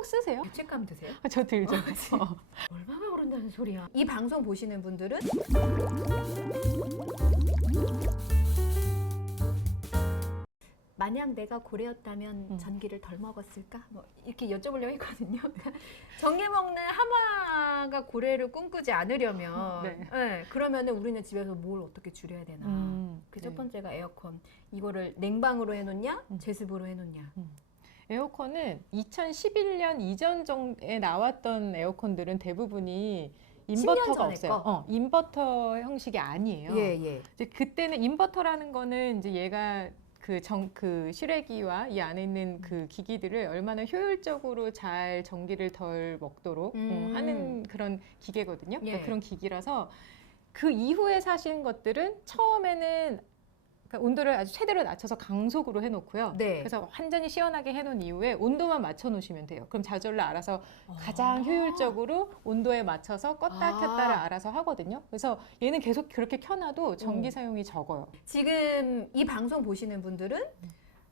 신경 쓰세요? 죄책감 드세요? 저 들죠. 얼마나 오른다는 소리야. 이 방송 보시는 분들은 만약 내가 고래였다면 전기를 덜 먹었을까? 뭐 이렇게 여쭤보려고 했거든요. 전기 먹는 하마가 고래를 꿈꾸지 않으려면 네, 그러면은 우리는 집에서 뭘 어떻게 줄여야 되나? 그 첫 번째가 에어컨. 이거를 냉방으로 해놓냐? 제습으로 해놓냐? 에어컨은 2011년 이전 정도에 나왔던 에어컨들은 대부분이 10년 인버터가 전에 없어요. 인버터 형식이 아니에요. 예. 이제 그때는 인버터라는 거는 이제 얘가 그 실외기와 이 안에 있는 그 기기들을 얼마나 효율적으로 잘 전기를 덜 먹도록 하는 그런 기계거든요. 그러니까 그런 기기라서 그 이후에 사신 것들은 처음에는 그러니까 온도를 아주 최대로 낮춰서 강속으로 해놓고요. 그래서 완전히 시원하게 해놓은 이후에 온도만 맞춰놓으시면 돼요. 그럼 자절로 알아서 가장 효율적으로 온도에 맞춰서 껐다 켰다를 알아서 하거든요. 그래서 얘는 계속 그렇게 켜놔도 전기 사용이 적어요. 지금 이 방송 보시는 분들은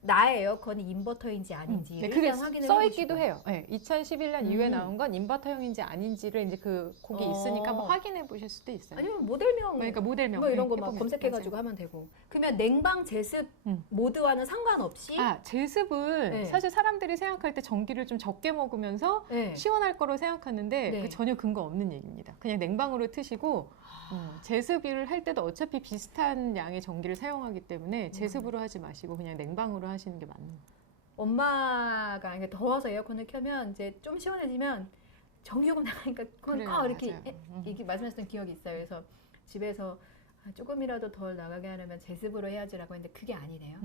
나의 에어컨이 인버터인지 아닌지 네, 일단 그게 확인을 써있기도 해보시고. 해요. 네, 2011년 이후에 나온 건 인버터형인지 아닌지를 이제 거기 있으니까 한번 확인해 보실 수도 있어요. 아니면 모델명, 그러니까 모델명 뭐 이런 거 막 해보면. 검색해가지고 하면 되고. 그러면 냉방 제습 모드와는 상관없이 제습은 사실 사람들이 생각할 때 전기를 좀 적게 먹으면서 시원할 거로 생각하는데 그 전혀 근거 없는 얘기입니다. 그냥 냉방으로 트시고 제습을 할 때도 어차피 비슷한 양의 전기를 사용하기 때문에 제습으로 하지 마시고 그냥 냉방으로 하시는 게 맞는 거예요. 엄마가 이게 더워서 에어컨을 켜면 이제 좀 시원해지면 전기요금 나가니까 그건 커 이렇게 이렇게 말씀하셨던 기억이 있어요. 그래서 집에서 조금이라도 덜 나가게 하려면 제습으로 해야지라고 했는데 그게 아니네요.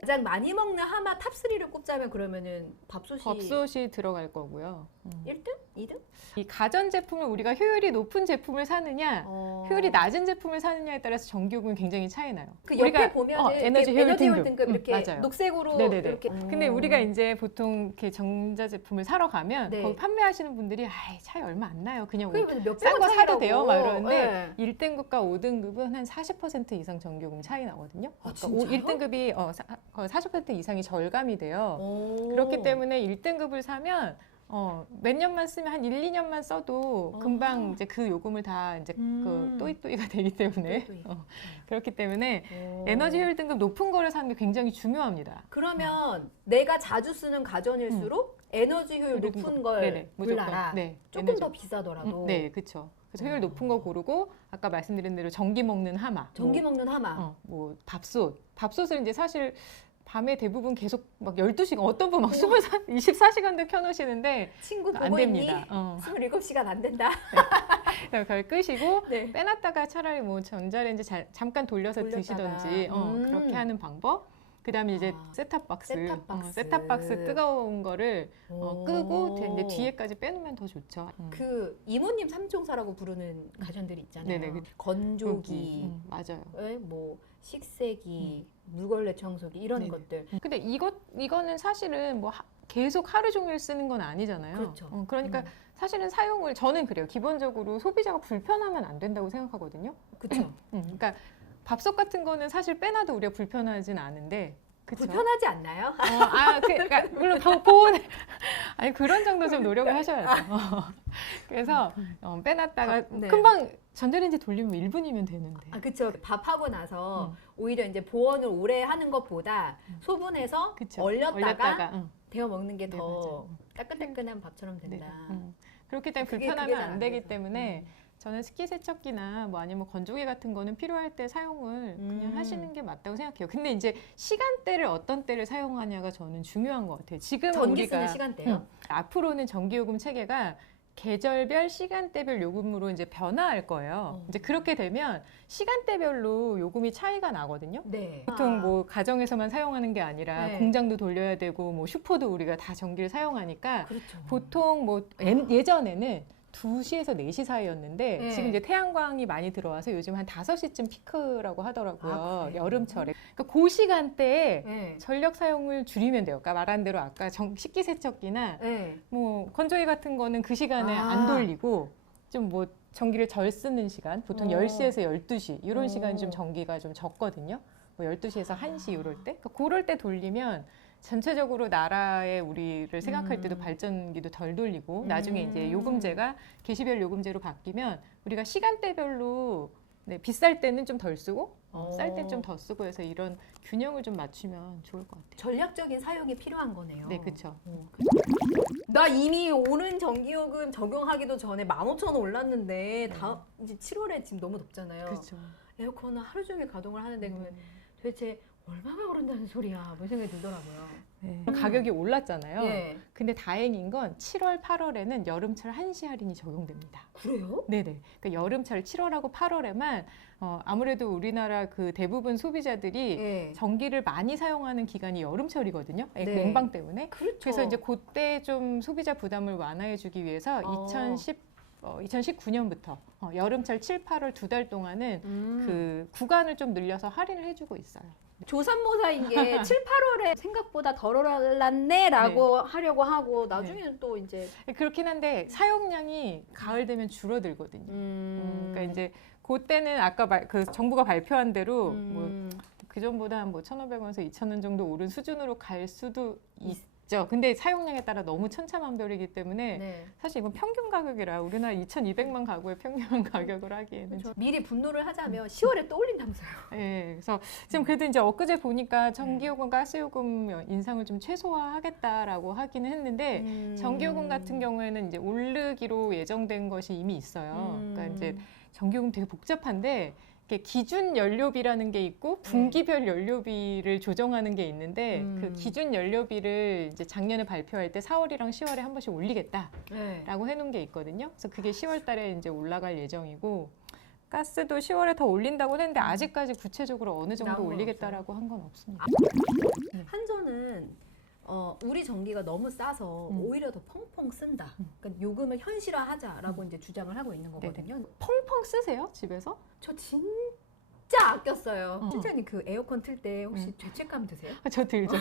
가장 많이 먹는 하마 탑3를 꼽자면 그러면은 밥솥이 들어갈 거고요. 1등? 2등? 이 가전제품을 우리가 효율이 높은 제품을 사느냐 효율이 낮은 제품을 사느냐에 따라서 전기요금이 굉장히 차이 나요. 그 옆에 보면 에너지 효율 등급 이렇게 맞아요. 녹색으로 네네네. 이렇게. 근데 우리가 이제 보통 이렇게 전자제품을 사러 가면 거기 판매하시는 분들이 차이 얼마 안 나요. 그냥 싼 거 사도 돼요. 막 이러는데 1등급과 5등급은 한 40% 이상 전기요금 차이 나거든요. 진짜요? 1등급이 40% 이상이 절감이 돼요. 그렇기 때문에 1등급을 사면 몇 년만 쓰면 한 1, 2년만 써도 금방 이제 그 요금을 다 이제 그 또이또이가 되기 때문에 그렇기 때문에 에너지 효율 등급 높은 거를 사는 게 굉장히 중요합니다. 그러면 내가 자주 쓰는 가전일수록 에너지 효율 높은 걸 골라라. 조금 더 비싸더라도. 네, 그렇죠. 그래서 효율 높은 거 고르고 아까 말씀드린 대로 전기 먹는 하마. 전기 먹는 하마. 뭐 밥솥을 이제 사실 밤에 대부분 계속 막 12시간, 어떤 분 막 24시간도 켜놓으시는데 친구 안 보고 있니? 됩니다. 27시간 안 된다. 그걸 끄시고 빼놨다가 차라리 뭐 전자레인지 잠깐 돌려서 드시던지 그렇게 하는 방법. 그 다음에 이제 셋탑박스 뜨거운 거를 끄고 이제 뒤에까지 빼놓으면 더 좋죠. 그 이모님 삼총사라고 부르는 가전들이 있잖아요. 네네. 건조기, 맞아요. 뭐 식세기, 물걸레 청소기 이런 것들. 근데 이거는 사실은 뭐 계속 하루 종일 쓰는 건 아니잖아요. 그렇죠. 그러니까 사실은 사용을 저는 그래요. 기본적으로 소비자가 불편하면 안 된다고 생각하거든요. 그렇죠. 그러니까 밥솥 같은 거는 사실 빼놔도 우리가 불편하진 않은데 그쵸? 불편하지 않나요? 그러니까 물론 보온 아니 그런 정도 좀 노력을 하셔야죠. 그래서 빼놨다가 금방 전자레인지 돌리면 1분이면 되는데. 그렇죠. 밥하고 나서 오히려 이제 보온을 오래 하는 것보다 소분해서 얼렸다가 데워 먹는 게 더 따끈따끈한 밥처럼 된다. 그렇기 때문에 불편하면 안 되기 때문에 저는 식기 세척기나 뭐 아니면 건조기 같은 거는 필요할 때 사용을 그냥 하시는 게 맞다고 생각해요. 근데 이제 시간대를 어떤 때를 사용하냐가 저는 중요한 것 같아요. 지금 전기 우리가 쓰는 시간대요? 앞으로는 전기요금 체계가 계절별, 시간대별 요금으로 이제 변화할 거예요. 이제 그렇게 되면 시간대별로 요금이 차이가 나거든요. 보통 뭐 가정에서만 사용하는 게 아니라 공장도 돌려야 되고 뭐 슈퍼도 우리가 다 전기를 사용하니까 보통 뭐 예전에는 2시에서 4시 사이였는데 지금 이제 태양광이 많이 들어와서 요즘 한 5시쯤 피크라고 하더라고요. 여름철에. 그러니까 그 시간대에 전력 사용을 줄이면 돼요. 그러니까 말한 대로 아까 식기세척기나 뭐 건조기 같은 거는 그 시간에 안 돌리고 좀 뭐 전기를 덜 쓰는 시간, 보통 10시에서 12시 이런 시간이 좀 전기가 좀 적거든요. 뭐 12시에서 1시 이럴 때. 그러니까 그럴 때 돌리면 전체적으로 나라의 우리를 생각할 때도 발전기도 덜 돌리고 나중에 이제 요금제가 개시별 요금제로 바뀌면 우리가 시간대별로 네, 비쌀 때는 좀 덜 쓰고 쌀 때 좀 더 쓰고 해서 이런 균형을 좀 맞추면 좋을 것 같아요. 전략적인 사용이 필요한 거네요. 네, 그렇죠. 나 이미 오는 전기요금 적용하기도 전에 15,000원 올랐는데 다음 이제 7월에 지금 너무 덥잖아요. 그렇죠. 에어컨을 하루 종일 가동을 하는데 그러면 도대체 얼마가 오른다는 소리야? 뭐 생각이 들더라고요. 네. 가격이 올랐잖아요. 예. 근데 다행인 건 7월, 8월에는 여름철 한시 할인이 적용됩니다. 그래요? 네네. 그러니까 여름철 7월하고 8월에만 아무래도 우리나라 그 대부분 소비자들이 예. 전기를 많이 사용하는 기간이 여름철이거든요. 네. 냉방 때문에. 그렇죠. 그래서 이제 그때 좀 소비자 부담을 완화해주기 위해서 2019년부터 여름철 7, 8월 2달 동안은 그 구간을 좀 늘려서 할인을 해주고 있어요. 조삼모사인 게 7, 8월에 생각보다 덜 올랐네라고 하려고 하고 나중에는 또 이제 그렇긴 한데 사용량이 가을 되면 줄어들거든요. 그러니까 이제 그때는 아까 그 정부가 발표한 대로 뭐 그전보다 뭐 1,500원에서 2,000원 정도 오른 수준으로 갈 수도 있죠. 근데 사용량에 따라 너무 천차만별이기 때문에 네. 사실 이건 평균 가격이라 우리나라 2,200만 가구의 평균 가격을 하기에는 미리 분노를 하자면 10월에 또 올린다면서요. 네, 그래서 지금 그래도 이제 엊그제 보니까 전기요금, 가스요금 인상을 좀 최소화하겠다라고 하기는 했는데 전기요금 같은 경우에는 이제 오르기로 예정된 것이 이미 있어요. 그러니까 이제 전기요금 되게 복잡한데 이게 기준 연료비라는 게 있고 분기별 연료비를 조정하는 게 있는데 그 기준 연료비를 이제 작년에 발표할 때 4월이랑 10월에 한 번씩 올리겠다라고 해놓은 게 있거든요. 그래서 그게 10월달에 이제 올라갈 예정이고 가스도 10월에 더 올린다고 했는데 아직까지 구체적으로 어느 정도 올리겠다라고 한 건 없습니다. 한전은 우리 전기가 너무 싸서 오히려 더 펑펑 쓴다. 그러니까 요금을 현실화하자라고 이제 주장을 하고 있는 거거든요. 펑펑 쓰세요? 집에서? 저 진짜 아꼈어요. 실장님 그 에어컨 틀 때 혹시 죄책감 드세요? 저 들죠.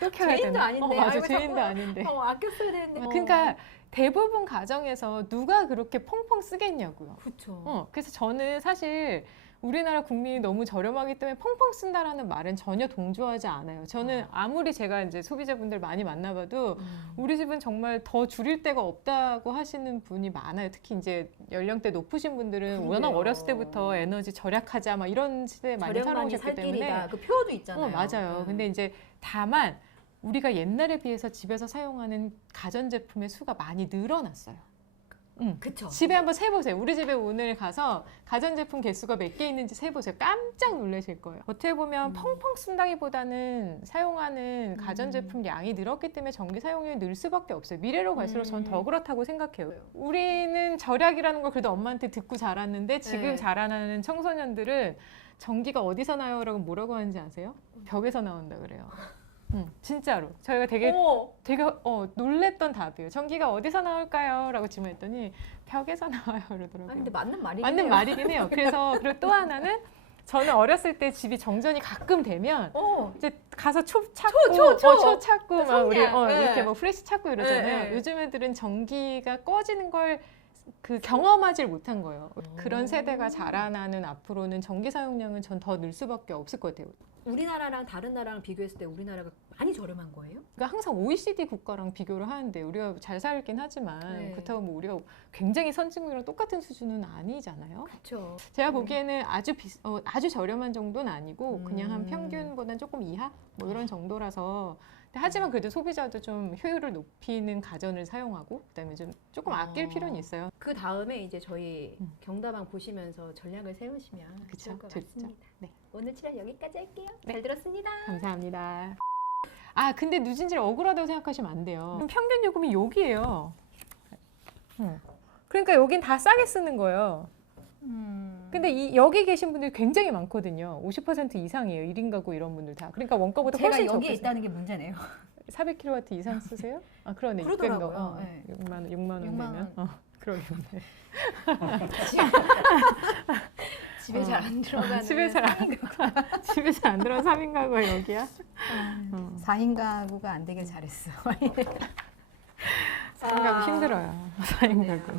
또 켜야 죄인도 되나? 아닌데. 맞아, 아이고, 죄인도 자꾸, 아닌데. 아꼈어야 되는데. 그러니까 대부분 가정에서 누가 그렇게 펑펑 쓰겠냐고요. 그렇죠. 그래서 저는 사실 우리나라 국민이 너무 저렴하기 때문에 펑펑 쓴다라는 말은 전혀 동조하지 않아요. 저는 아무리 제가 이제 소비자분들 많이 만나봐도 우리 집은 정말 더 줄일 데가 없다고 하시는 분이 많아요. 특히 이제 연령대 높으신 분들은 워낙 어렸을 때부터 에너지 절약하자 막 이런 시대에 많이 살아오셨기 때문에 그 표어도 있잖아요. 맞아요. 근데 이제 다만 우리가 옛날에 비해서 집에서 사용하는 가전제품의 수가 많이 늘어났어요. 그쵸. 집에 한번 세보세요. 우리 집에 오늘 가서 가전제품 개수가 몇 개 있는지 세보세요. 깜짝 놀라실 거예요. 어떻게 보면 펑펑 쓴다기보다는 사용하는 가전제품 양이 늘었기 때문에 전기 사용량이 늘 수밖에 없어요. 미래로 갈수록 저는 더 그렇다고 생각해요. 우리는 절약이라는 걸 그래도 엄마한테 듣고 자랐는데 지금 자라나는 청소년들은 전기가 어디서 나요? 라고 뭐라고 하는지 아세요? 벽에서 나온다 그래요. 진짜로 저희가 되게 놀랬던 답이에요. 전기가 어디서 나올까요? 라고 질문했더니 벽에서 나와요 그러더라고요. 근데 맞는 말이긴 맞는 말이긴 해요. 그래서 그리고 또 하나는 저는 어렸을 때 집이 정전이 가끔 되면 이제 가서 초 찾고 막 우리 이렇게 뭐 프레시 찾고 이러잖아요. 요즘 애들은 전기가 꺼지는 걸 그 경험하지 못한 거예요. 그런 세대가 자라나는 앞으로는 전기 사용량은 전 더 늘 수밖에 없을 것 같아요. 우리나라랑 다른 나라랑 비교했을 때 우리나라가 많이 저렴한 거예요? 그러니까 항상 OECD 국가랑 비교를 하는데 우리가 잘 살긴 하지만 그렇다고 뭐 우리가 굉장히 선진국이랑 똑같은 수준은 아니잖아요. 그렇죠. 제가 보기에는 아주 저렴한 정도는 아니고 그냥 한 평균보다는 조금 이하 뭐 이런 정도라서 하지만 그래도 소비자도 좀 효율을 높이는 가전을 사용하고 그다음에 좀 조금 아낄 필요는 있어요. 그 다음에 이제 저희 경다방 보시면서 전략을 세우시면 좋을 것 같습니다. 네. 오늘 출연 여기까지 할게요. 잘 들었습니다. 감사합니다. 근데 누진지를 억울하다고 생각하시면 안 돼요. 평균 요금이 여기예요. 그러니까 여긴 다 싸게 쓰는 거예요. 근데 여기 계신 분들이 굉장히 많거든요. 50% 이상이에요. 1인 가구 이런 분들 다. 그러니까 원가보다 훨씬 제가 여기에 적게 있다는 게 문제네요. 400kW 이상 쓰세요? 그러네. 그러더라고요. 6만 원 되면. 그러겠네. 집에 잘 안 들어가는 집에 잘 안 들어가는 3인 가구가 여기야? 4인 가구가 안 되길 잘했어. 4인 가구 힘들어요. 4인 가구.